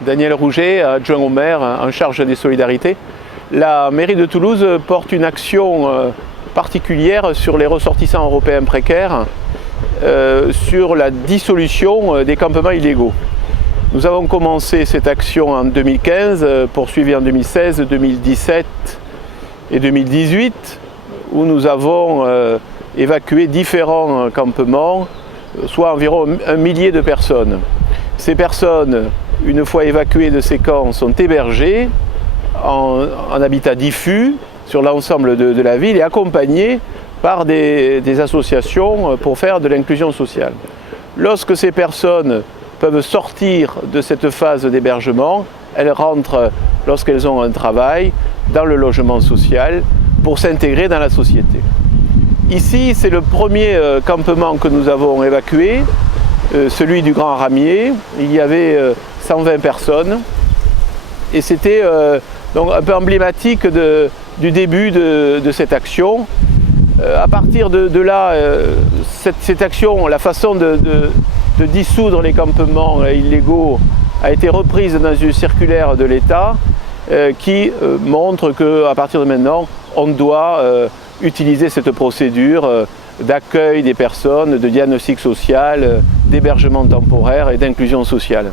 Daniel Rouget, adjoint au maire en charge des solidarités. La mairie de Toulouse porte une action particulière sur les ressortissants européens précaires, sur la dissolution des campements illégaux. Nous avons commencé cette action en 2015, poursuivie en 2016, 2017 et 2018, où nous avons évacué différents campements, soit environ 1 millier de personnes. Ces personnes, une fois évacuées de ces camps, sont hébergées en habitat diffus sur l'ensemble de la ville et accompagnées par des associations pour faire de l'inclusion sociale. Lorsque ces personnes peuvent sortir de cette phase d'hébergement, elles rentrent, lorsqu'elles ont un travail, dans le logement social pour s'intégrer dans la société. Ici, c'est le premier campement que nous avons évacué, celui du Grand Ramier. Il y avait 120 personnes et c'était donc un peu emblématique du début de cette action. À partir de là, cette action, la façon de dissoudre les campements illégaux a été reprise dans une circulaire de l'État qui montre qu'à partir de maintenant, on doit utiliser cette procédure d'accueil des personnes, de diagnostic social, d'hébergement temporaire et d'inclusion sociale.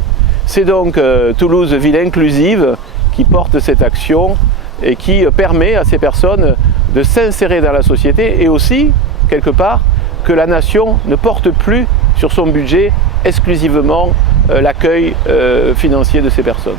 C'est donc Toulouse Ville Inclusive qui porte cette action et qui permet à ces personnes de s'insérer dans la société et aussi, quelque part, que la nation ne porte plus sur son budget exclusivement l'accueil financier de ces personnes.